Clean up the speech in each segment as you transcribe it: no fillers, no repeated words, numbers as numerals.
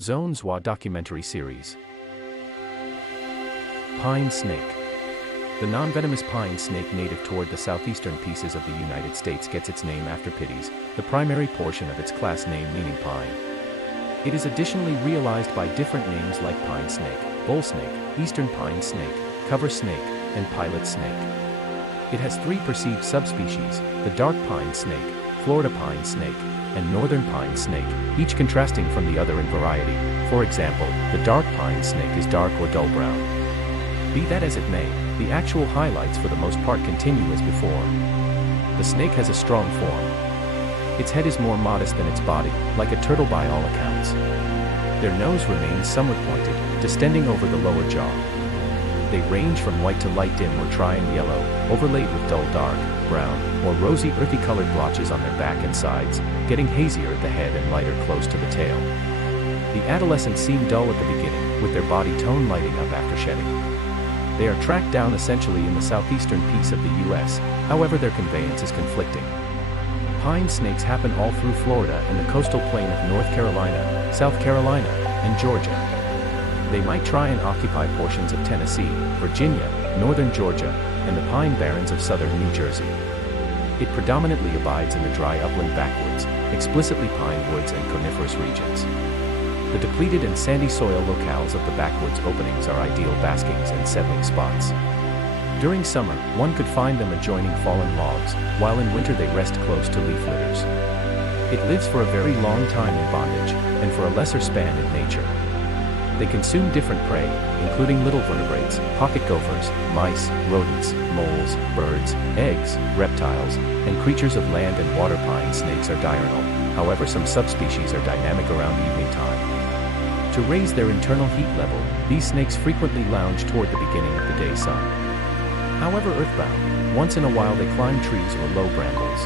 Zone ZWA documentary series. Pine snake. The non-venomous pine snake native toward the southeastern pieces of the United States gets its name after Pitys, the primary portion of its class name meaning pine. It is additionally realized by different names like pine snake, bull snake, eastern pine snake, cover snake, and pilot snake. It has three perceived subspecies: the dark pine snake, Florida pine snake, and northern pine snake, each contrasting from the other in variety. For example, the dark pine snake is dark or dull brown. Be that as it may, the actual highlights for the most part continue as before. The snake has a strong form. Its head is more modest than its body, like a turtle by all accounts. Their nose remains somewhat pointed, distending over the lower jaw. They range from white to light dim or tri-and yellow, overlaid with dull dark, brown, or rosy earthy colored blotches on their back and sides, getting hazier at the head and lighter close to the tail. The adolescents seem dull at the beginning, with their body tone lighting up after shedding. They are tracked down essentially in the southeastern piece of the U.S., however their conveyance is conflicting. Pine snakes happen all through Florida and the coastal plain of North Carolina, South Carolina, and Georgia. They might try and occupy portions of Tennessee, Virginia, northern Georgia, and the pine barrens of southern New Jersey. It predominantly abides in the dry upland backwoods, explicitly pine woods and coniferous regions. The depleted and sandy soil locales of the backwoods openings are ideal baskings and settling spots. During summer, one could find them adjoining fallen logs, while in winter they rest close to leaf litters. It lives for a very long time in bondage, and for a lesser span in nature. They consume different prey, including little vertebrates, pocket gophers, mice, rodents, moles, birds, eggs, reptiles, and creatures of land and water. Pine snakes are diurnal, however some subspecies are dynamic around evening time. To raise their internal heat level, these snakes frequently lounge toward the beginning of the day sun. However earthbound, once in a while they climb trees or low brambles.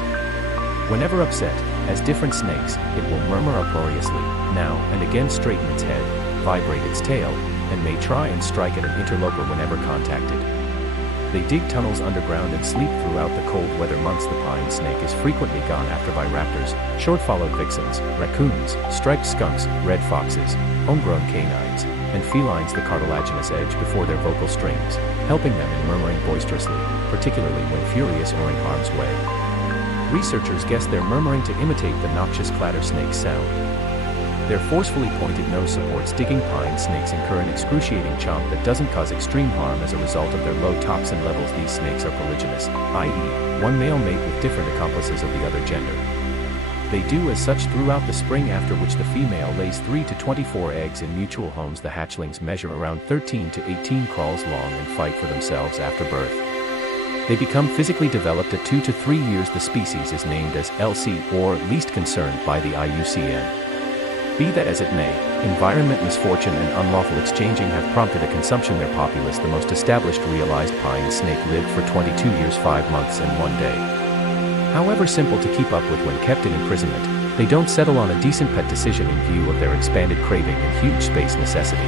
Whenever upset, as different snakes, it will murmur uproariously, now and again straighten its head, vibrate its tail, and may try and strike at an interloper whenever contacted. They dig tunnels underground and sleep throughout the cold weather months. The pine snake is frequently gone after by raptors, short-followed vixens, raccoons, striped skunks, red foxes, homegrown canines, and felines. The cartilaginous edge before their vocal strings, helping them in murmuring boisterously, particularly when furious or in harm's way. Researchers guess their murmuring to imitate the noxious clatter snake sound. Their forcefully pointed nose supports digging. Pine snakes incur an excruciating chomp that doesn't cause extreme harm as a result of their low toxin levels. These snakes are polygynous, i.e., one male mate with different accomplices of the other gender. They do as such throughout the spring, after which the female lays 3 to 24 eggs in mutual homes. The hatchlings measure around 13 to 18 crawls long and fight for themselves after birth. They become physically developed at 2 to 3 years. The species is named as LC, or least concerned, by the IUCN. Be that as it may, environment, misfortune, and unlawful exchanging have prompted a consumption. Their populace, the most established realized pine snake, lived for 22 years, 5 months, and 1 day. However simple to keep up with when kept in imprisonment, they don't settle on a decent pet decision in view of their expanded craving and huge space necessity.